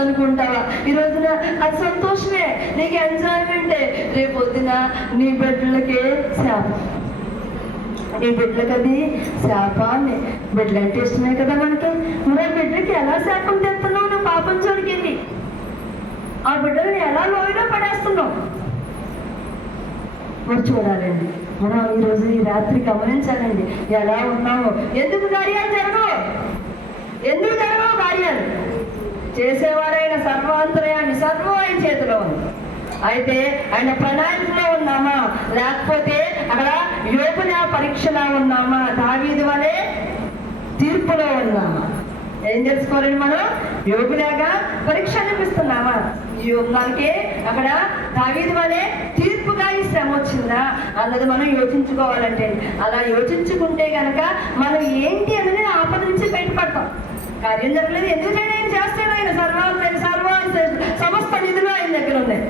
అనుకుంటావా? ఈ రోజున అది సంతోషమే, నీకు ఎంజాయ్మెంటే. రేపు పొద్దున నీ బిడ్డలకే శాపం, నీ బిడ్డలకి అది శాపాన్ని. బిడ్డలు అంటే ఇష్టమే కదా మనకి. మరి బిడ్డలకి ఎలా శాపం తెస్తున్నావు? నువ్వు పాపం జోలికి ఆ బిడ్డల్ని ఎలా లోయలో పడేస్తున్నావు? మరి చూడాలండి, మనం ఈరోజు ఈ రాత్రి గమనించాలండి ఎలా ఉన్నామో. ఎందుకు కార్యాలు జరగవు? ఎందుకు జరగవు కార్యాలు? చేసేవారైన సర్వాంతరయాన్ని సర్వం ఆయన చేతిలో ఉంది. అయితే ఆయన ప్రణాళికలో ఉన్నామా, లేకపోతే అక్కడ యోగుల పరీక్షలో ఉన్నామా, దావీదు వలె తీర్పులో ఉన్నామా? ఏం తెలుసుకోవాలండి మనం? యోగులాగా పరీక్ష అనిపిస్తున్నామా? మనకి అక్కడ దావీదు వలె తీర్పుగా ఈ శ్రమ వచ్చిందా అన్నది మనం యోచించుకోవాలంటే. అలా యోచించుకుంటే గనక మనం ఏంటి అనేది ఆపద నుంచి బయటపడతాం. కార్యం జరగలేదు, ఎందుకు చేయడం? చేస్తాడు ఆయన. సమస్త నిధులు ఆయన దగ్గర ఉన్నాయి.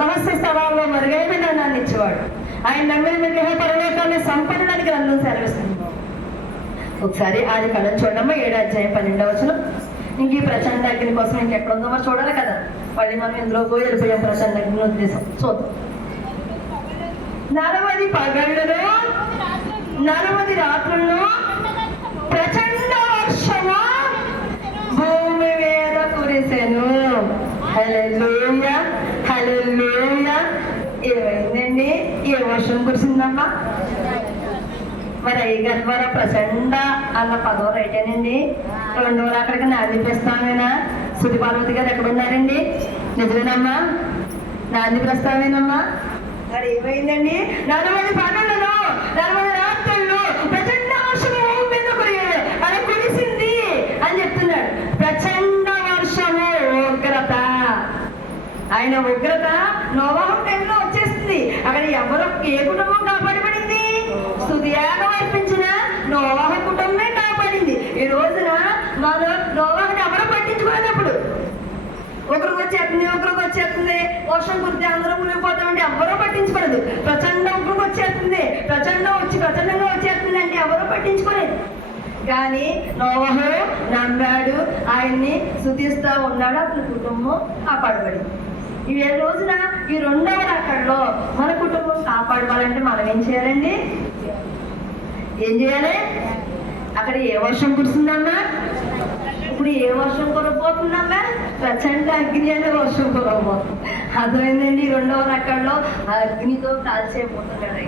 రహస్య స్థలాల్లో మరుగైన ధనాన్ని ఇచ్చేవాడు. ఆయన నమ్మిన మీరు పరలోకాన్ని సంపదడానికి గ్రంథం సెలవిస్తుంది. ఒకసారి ఆది కళను చూడమ్మా, 7వ అధ్యాయం 12వ వచనం. ఇంక ఈ ప్రచండ అగ్ని కోసం ఇంకెక్కడ ఉందో మరి చూడాలి కదా. మళ్ళీ మనం ఇందులో పోయి వెళ్ళిపోయాం. ప్రచండ అగ్ని ఉద్దేశం చూద్దాం. 40 పగళ్ళును 40 రాత్రులను ప్రచండ వర్షము భూమి మీద కురిసెను. హల్లెలూయా, హల్లెలూయా. ఏమైందండి? ఏ వర్షం కురిసిందమ్మా? మరి అయ్యగారి ద్వారా ప్రచండ అన్న పదం రైటేనండి. రెండోరు అక్కడికి నాంది ప్రస్తావమేనా? సుధి పార్వతి గారు ఎక్కడ ఉన్నారండి? నిజమేనమ్మా? నాంది ప్రస్తావమేనమ్మా? మరి ఏమైందండి? 40 పగళ్ళలో 40 రాత్రుల్లో ప్రచండ వర్షము మీద అలా కురిసింది అని చెప్తున్నాడు. ప్రచండ వర్షము, ఉగ్రత. ఆయన ఉగ్రత నోవాహు టైంలో వచ్చేస్తుంది. అక్కడ ఎవరు, ఏ కుటుంబం కాపాడబడింది? స్తుతియాగం అర్పించిన నోవాహు కుటుంబమే కాపాడింది. ఈ రోజున మన నోవాహుని ఎవరు పట్టించుకోలేనప్పుడు ఒకరికి వచ్చేస్తుంది, వర్షం కురితే అందరూ మునిగిపోతామంటే ఎవరో పట్టించుకోలేదు. ప్రచండం ప్రచండంగా వచ్చేస్తుంది అంటే ఎవరో పట్టించుకోలేదు. కానీ నోవాహు నమ్మాడు, ఆయన్ని స్తుతిస్తూ ఉన్నాడు, అతని కుటుంబం కాపాడబడింది. ఈ రోజున ఈ 2వ రాకడలో మన కుటుంబం కాపాడవాలంటే మనం ఏం చేయాలండి? ఏం చేయాలి? అక్కడ ఏ వర్షం కురిసిందమ్మా? ఇప్పుడు ఏ వర్షం కురబోతుందమ్మా? ప్రచండ అగ్ని అనే వర్షం కురబోతుంది. అర్థమైందండి? 2వ రాకడలో అగ్నితో కాల్చేయబోతున్నాడు.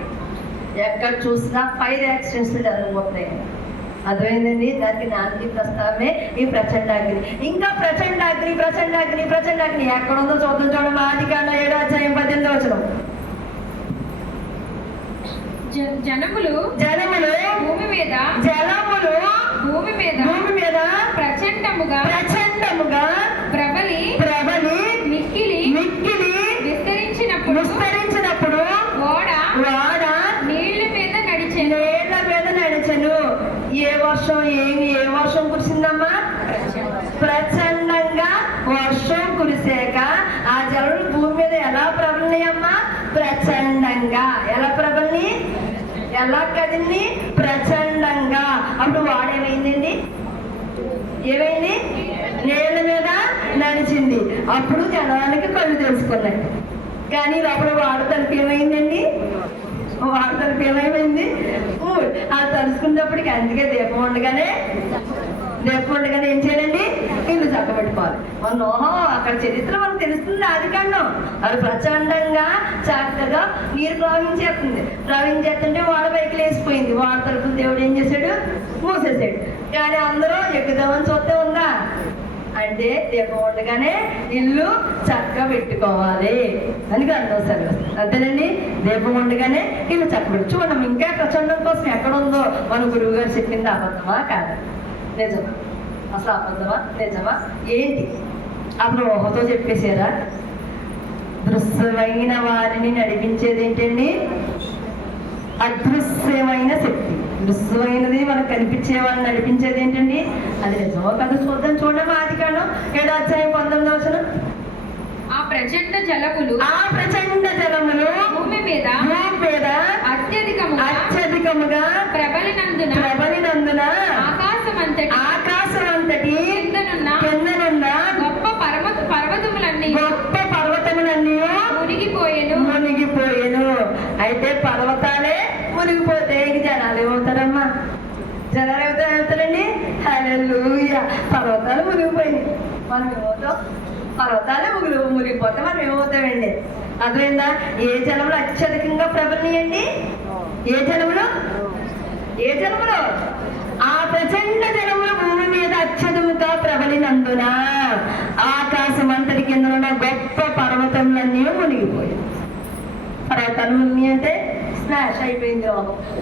ఎక్కడ చూసినా ఫైర్ యాక్సిడెంట్స్ జరగబోతున్నాయి. అర్థమైందండి? దానికి నాంది ప్రస్తావమే ఈ ప్రచండ అగ్ని. ఇంకా ప్రచండ అగ్ని ఎక్కడ ఉందో చూడండి. ఆదికాండం 7వ అధ్యాయం 18వ వచనం. జలములు భూమి మీద ప్రచండముగా ప్రబలి మిక్కిలి విస్తరించినప్పుడు ఓడ నీళ్ల మీద నడిచెను. ఏ వర్షం కురిసిందమ్మా? ప్రచండంగా వర్షం కురిసాక ఆ జలులు భూమి మీద ఎలా ప్రబలినాయమ్మా? ప్రచండంగా. ఎలా ప్రబలి, ఎలా కదిలి? ప్రచండంగా. అప్పుడు వాడేమైందండి? ఏమైంది? నీళ్ళ మీద నడిచింది. అప్పుడు జనానికి కళ్ళు తెలుసుకున్నాయి. కానీ అప్పుడు వాడతలకి ఏమైందండి? అది తలుసుకున్నప్పటికీ అందుకే దీపం ఉండగానే ఏం చేయాలండి? ఇల్లు చక్కబెట్టుకోవాలి. మన నోహం అక్కడ చరిత్ర మనకు తెలుస్తుంది. ఆదికాండం అది ప్రచండంగా చక్కగా నీరు ప్రవహించేస్తుంటే వాడ పైకి లేసిపోయింది. వాడ తలుపులు దేవుడు ఏం చేశాడు? మూసేసాడు. కానీ అందరూ ఎక్కుదామని చూస్తే ఉందా అంటే దీపం ఉండగానే ఇల్లు చక్కగా పెట్టుకోవాలి అని గ్రంథం సెలవిస్తుంది. అంతేనండి? దీపం ఉండగానే ఇల్లు చక్కబెట్టు. చూడండి, ఇంకా ప్రచండం కోసం ఎక్కడ ఉందో మన గురువు గారు చెప్పింది అబద్ధమా కాదా? నిజమా? అసలు అబద్ధమా నిజమా ఏంటి? అప్పుడు ఊహతో చెప్పేశారా? దృశ్యమైన వారిని నడిపించేది ఏంటండి? అదృశ్యమైన శక్తి. దృశ్యమైనది మనకు కనిపించే వాళ్ళని నడిపించేది ఏంటండి? అది నిజమో కదా చూద్దాం. చూడమ్మా ఆదికాండం 7వ అధ్యాయం 19వ వచనం. ఆ ప్రచండ జలములు భూమి మీద అత్యధికముగా ప్రబలినందున ఆకాశమంతటి కిందనున్న గొప్ప మునిగిపోతే ఇంక జనాలు ఏమవుతారమ్మా? జనాలు ఏమవుతారండి? హల్లెలూయా. పర్వతాలు మునిగిపోయినాయి, మనం ఏమవుతాం? పర్వతాలే మునిగిపోతే మనం ఏమవుతామండి? అర్థమైందా? ఏ జలములు అత్యధికంగా ప్రబలియండి? ఏ జలములు? ఏ జలములు? ఆ ప్రచండ జలములు భూమి మీద అత్యధికంగా ప్రబలినందున ఆకాశం అంతటి కింద ఉన్న గొప్ప పర్వతములన్నీ మునిగిపోయాయి. పర్వతాలు మునిగి అంటే స్మాష్ అయిపోయింది.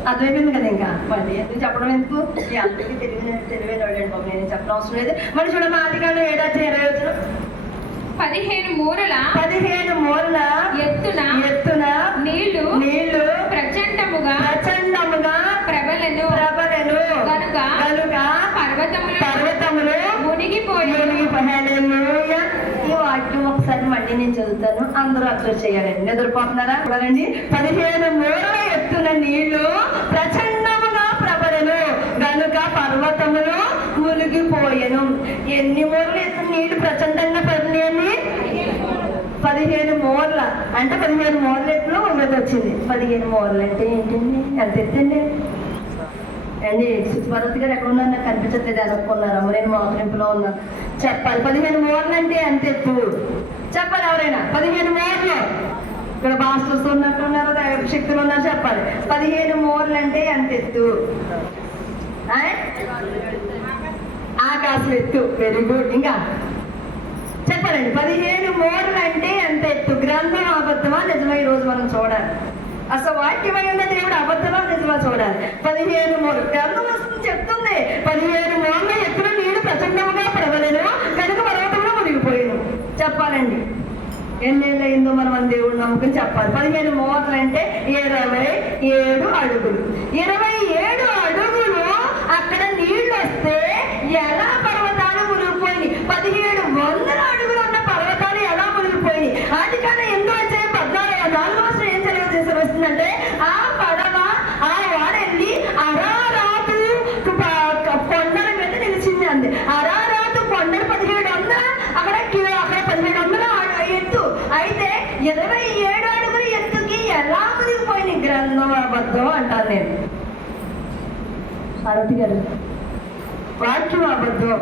అర్థమైపోయింది కదా. ఇంకా మళ్ళీ ఎందుకు చెప్పడం, ఎందుకు? అందరికీ తెలివైన వాడండి బాబు, నేను చెప్పడం అవసరం లేదు. మరి చూడమ్మా, ఆదికాండం 7:20 15 మూరల ఎత్తున నీళ్లు ప్రచండముగా ప్రబలెను గనుక పర్వతములు మునిగిపోయాను. ఈ వాక్యం ఒకసారి మళ్ళీ నేను చదువుతాను, అందరూ అర్థం చేయాలండి. నిద్రపోతున్నారా? చూడాలండి. 15 మూరల ఎత్తున నీళ్లు ప్రచండముగా ప్రబలెను గనుక పర్వతములు మునిగిపోయాను. ఎన్ని మూరలు ఎత్తున నీళ్లు ప్రచండంగా ప్రబలినాయండి? 15 మూరల అంటే 15 మూరల ఎత్తులో ఉన్నది వచ్చింది. 15 మూరలు అంటే ఏంటండి? ఎంత ఎత్తండి అండి? సుచిపార్వతి గారు ఎక్కడ ఉన్నారు? నాకు కనిపించట్లేదు. అనుకున్నారమ్మ, నేను మోకరింపులో ఉన్నాను. చెప్పాలి. 15 మూరలు అంటే ఎంత ఎత్తు చెప్పాలి ఎవరైనా? 15 మూరలు. ఇక్కడ మాస్టర్స్ ఉన్నట్టున్నారు, శక్తులు ఉన్నారు, చెప్పాలి. 15 మూరలు అంటే ఎంత ఎత్తు? ఆకాశం ఎత్తు. Very good. ఇంకా చెప్పాలండి. 15 మూరలు అంటే ఎంత ఎత్తు? గ్రంథం అబద్ధమా నిజమా? ఈ రోజు మనం చూడాలి. అసలు వాక్యమై ఉన్న దేవుడు అబద్ధమా నిజమా చూడాలి. 15 మూరలు గ్రంథం వస్తుంది, చెప్తుంది. 15 మూరల ఎత్తున నీళ్లు ప్రచండముగా ప్రబలెను కనుక పర్వతంలో మునిగిపోయాను. చెప్పాలండి. ఎన్నేళ్ళు అయిందో మనం మన దేవుడు నమ్మకం చెప్పాలి. 15 మూరలు అంటే 27 అడుగులు. 27 అడుగులు అక్కడ నీళ్లు వస్తే ఎలా పర్వతాలు మునిగిపోయినాయి? 1700 అడుగులు ఉన్న పర్వతాలు ఎలా మునిగిపోయినాయి? ఆదికాండం 8:14 ఏం తెలియజేసి వస్తుందంటే, ఆ పడవ ఆ వాడెళ్ళి అరారాతు కొండల మీద నిలిచింది అంది. అరారాతు కొండలు 1700, అక్కడ 1700 ఎత్తు. అయితే 27 అడుగులు ఎత్తుకి ఎలా మునిగిపోయినాయి? గ్రంథం అబద్ధం అంటాను నేను. పార్వతి గారు, వాక్యం అబద్ధం,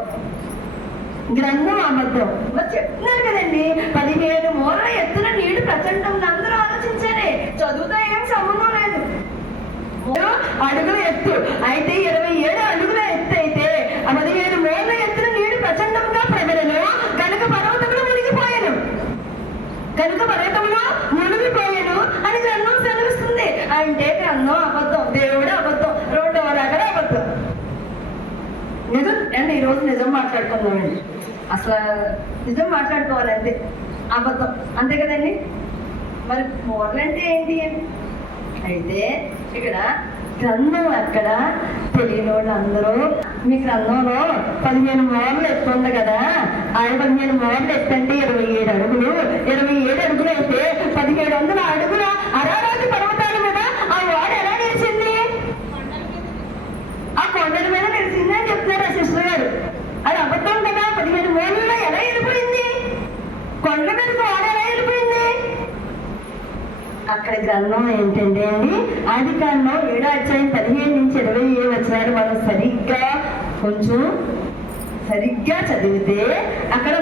గ్రంథం అబద్ధం. మరి చెప్తున్నారు కదండి. 15 మూరల ఎత్తున నీళ్లు ప్రచండం. అందరూ ఆలోచించాలి, చదువుతో ఏం సంబంధం లేదు. అడుగుల ఎత్తు అయితే 27 అడుగుల ఎత్తు అయితే 15 మూరల ఎత్తున నీళ్లు ప్రచండంగా ప్రబలెను కనుక పర్వతములు మునిగిపోయాను అని గ్రంథం సెలవిస్తుంది. అంటే గ్రంథం అబద్ధం, దేవుడు అబద్ధం, రెండవ రకం అబద్ధం. నిజం అండి. ఈరోజు నిజం మాట్లాడుకుందామండి. అసలు నిజం మాట్లాడుకోవాలంటే అబద్ధం, అంతే కదండి. మరి మూరలు అంటే ఏంటి? అయితే ఇక్కడ గ్రంథం ఎక్కడ తెలియని వాళ్ళు అందరూ మీ గ్రంథంలో 15 మూరలు ఎత్తుంది కదా, ఆ 15 మూరలు ఎత్తండి 27 అడుగులు. 27 అడుగులు అయితే 1700 అడుగుల అరారాతి పర్వతాల మీద ఆ వాడు ఎలా నిలిచింది? ఆ కొండల మీద నిలిచింది అని చెప్తున్నారు ఆ సిస్టర్ గారు. అది అబద్ధం కదా. 15 మూరల్లో ఎలా వెళ్ళిపోయింది? కొండల మీదకి వాడు ఎలా వెళ్ళిపోయింది? అక్కడ గ్రంథం ఏంటండి అండి? ఆదికాండం 7:15-20 మనం సరిగ్గా చదివితే అక్కడ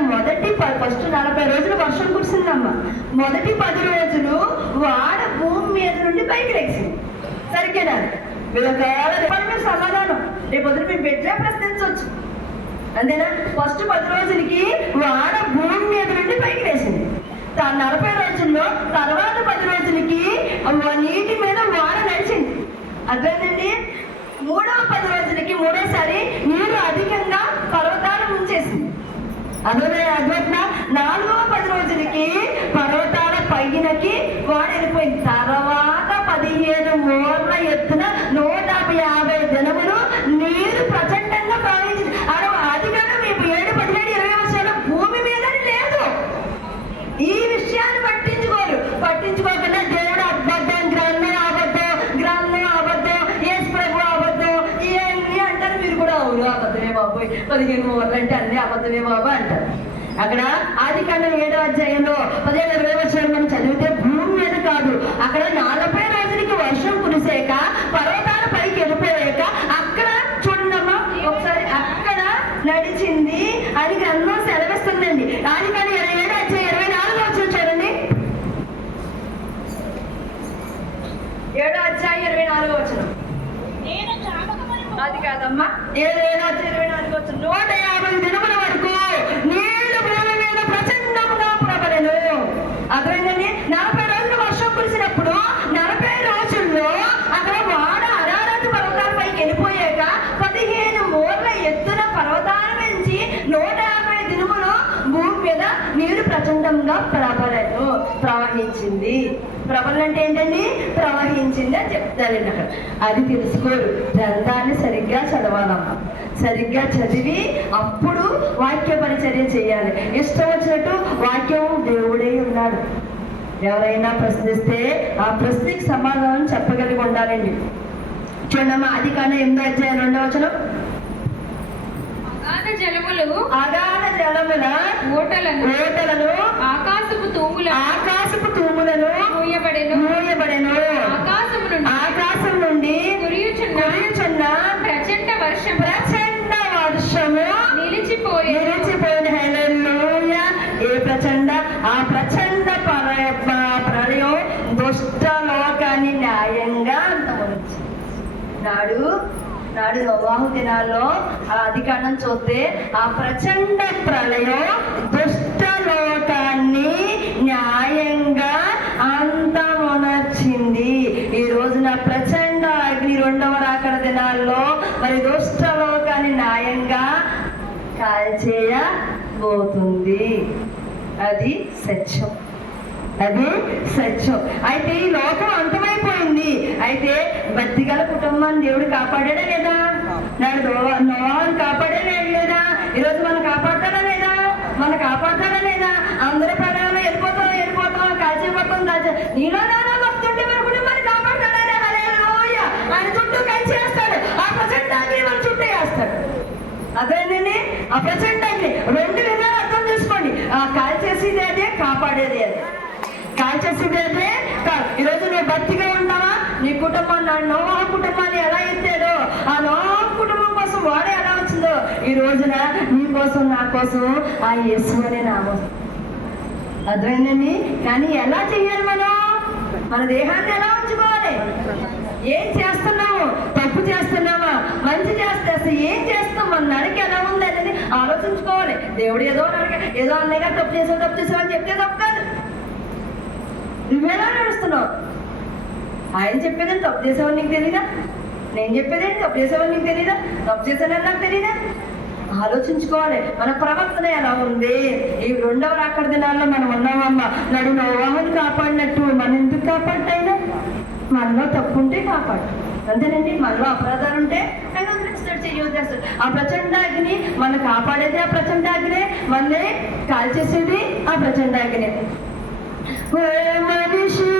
ఫస్ట్ 40 రోజులు వర్షం కురిసిందమ్మా. మొదటి 10 రోజులు వాడ భూమి మీద నుండి పైకి లేచింది. సరిగ్గా మీరు సమాధానం రేపు పొద్దున మీ బిడ్డ ప్రశ్నించవచ్చు, అంతేనా? ఫస్ట్ 10 రోజులకి వాడ భూమి మీద నుండి పైకి లేచింది. 40 రోజుల్లో తర్వాత 10 రోజులకి నీటి మీద వాడ నడిచింది. అర్థమైందండి? మూడవ 10 రోజులకి మూడోసారి నీరు అధికంగా పర్వతాలు ముంచేసింది. అర్థమైనా? 4వ 10 రోజులకి పర్వతాల పైనకి వాడు వెళ్ళిపోయింది. తర్వాత 15 మూరల ఎత్తున 150 దినములు నీరు ప్రచండంగా ప్రవహించింది. అధికంగా 7, 17, 20 వర్షాలు భూమి మీద లేదు. ఈ విషయాన్ని పట్టించుకోకుండా దేవుడు అబద్ధం, గ్రంథం అబద్ధం, యేసు ప్రభు అబద్ధం ఇవన్నీ అంటారు. మీరు కూడా అవును అబద్ధమే బాబోయ్, 15 మూరలు అంటే అన్ని అబద్ధమే బాబు అంటారు. అక్కడ ఆదికాండం 7వ అధ్యాయంలో 17, 20 మనం చదివితే భూమి మీద కాదు, అక్కడ 40 రోజులకి వర్షం కురిసాక పర్వతాల పైకి వెళ్ళిపోయాక అక్కడ చూడండమ్మా ఒకసారి అక్కడ నడిచింది అని గ్రంథం సెలవిస్తుందండి. అది కానీ 27:24 చూడండి. 7వ అధ్యాయం 24 అది కాదమ్మా 7:24 150 దినముల వరకు నీళ్లు భూమి మీద ప్రచండముగా ప్రబలెను. అర్థమైందండి. 40 రోజులు వర్షం కురిసినప్పుడు 40 రోజుల్లో అక్కడ వాడ అరారతు పర్వతాల పైకి వెళ్ళిపోయాక 15 మూరల ఎత్తున పర్వతాల నుంచి 150 దినములు భూమి మీద నీరు ప్రచండంగా ప్రవహించింది. ప్రబలం అంటే ఏంటండి? ప్రవహించింది అని చెప్తారండి. అక్కడ అది తెలుసుకోరు. గ్రంథాన్ని సరిగ్గా చదవాలమ్మా. సరిగ్గా చదివి అప్పుడు వాక్య పరిచర్య చేయాలి. ఇష్టం వచ్చినట్టు వాక్యం దేవుడే ఉన్నాడు. ఎవరైనా ప్రశ్నిస్తే ఆ ప్రశ్నకి సమాధానం చెప్పగలిగి ఉండాలండి. చూడమ్మా ఆదికాండం 8:2 అగాధ జలముల ఓటలను ఆకాశపు తూములను మూయబడెను. ఆకాశం నుండి కురియుచున్న ప్రచండ వర్షము నిలిచిపోయిన. హల్లెలూయా. ఆ ప్రచండ ప్రళయం దుష్ట లోకాన్ని న్యాయంగా నాడు నోవాహు దినాల్లో ఆ అధికారం చూస్తే ఆ ప్రచండ ప్రళయం దుష్ట లోకాన్ని న్యాయంగా అంతమొనర్చింది. ఈ రోజున ప్రచండ అగ్ని 2వ రాకడ దినాల్లో మరి దుష్ట లోకాన్ని న్యాయంగా కాల్చేయబోతుంది. అది సత్యం. అయితే ఈ లోకం అంతమైపోయింది. అయితే బతిగల కుటుంబాన్ని దేవుడు కాపాడాడా లేదా? నాడు నోవాహుని కాపాడాడా లేదా? ఈరోజు మనం కాపాడతాడా లేదా? అందరూ ప్రాణాలు వెళ్ళిపోతాం కాల్చిపోతాం నీలో నానా వస్తుంటే మన కుటుంబాన్ని కాపాడతాడా? హల్లెలూయా. ఆయన చుట్టూ కలిసేస్తాడు. ఆ ప్రచండాన్ని మన చుట్టూ వేస్తాడు. అదేనండి ఆ ప్రచండాన్ని 2 విధాలు అర్థం చేసుకోండి. ఆ కాల్చేసేది అదే, కాపాడేది అదే. కాల్చేసేది అదే. ఈరోజు నువ్వు భక్తిగా ఉన్నావా? నీ కుటుంబాన్ని నోవాహు కుటుంబాన్ని ఎలా ఎత్తాడో ఆ నోవాహు కుటుంబం కోసం వాడే ఎలా వచ్చిందో ఈ రోజున నీ కోసం నా కోసం ఆ యేసు అనే నామం. అర్థమైందండి. కానీ ఎలా చెయ్యాలి? మన దేహాన్ని ఎలా ఉంచుకోవాలి? ఏం చేస్తున్నాము? తప్పు చేస్తున్నామా? మంచి చేస్తే ఏం చేస్తాం? మన నడక ఎలా ఉంది అనేది ఆలోచించుకోవాలి. దేవుడు ఏదో అన్నగా తప్పు చేసావు అని చెప్తే తప్పు కాదు. నువ్వెలా నడుస్తున్నావు? ఆయన చెప్పేదని తప్పు చేసావని నీకు తెలీదా? నేను చెప్పేదేంటి తప్పు చేసావని నీకు తెలీదా? తప్పు చేశానని నాకు తెలీదా? ఆలోచించుకోవాలి. మన ప్రవర్తన ఎలా ఉంది? ఈ 2వ రాకడ దినాల్లో మనం ఉన్నామమ్మా. నాడు నోవాహుని కాపాడినట్టు మనం ఎందుకు కాపాడతాయినా? మనలో తప్పు ఉంటే కాపాడు. అంతేనండి. మనలో అపరాధాలు ఉంటే ఆయన వదిలేస్తాడు, వదిలేస్తాడు. ఆ ప్రచండాగ్ని మన కాపాడేది ఆ ప్రచండాగ్నే, మనల్ని కాల్చేసేది ఆ ప్రచండాగ్నే. మనిషి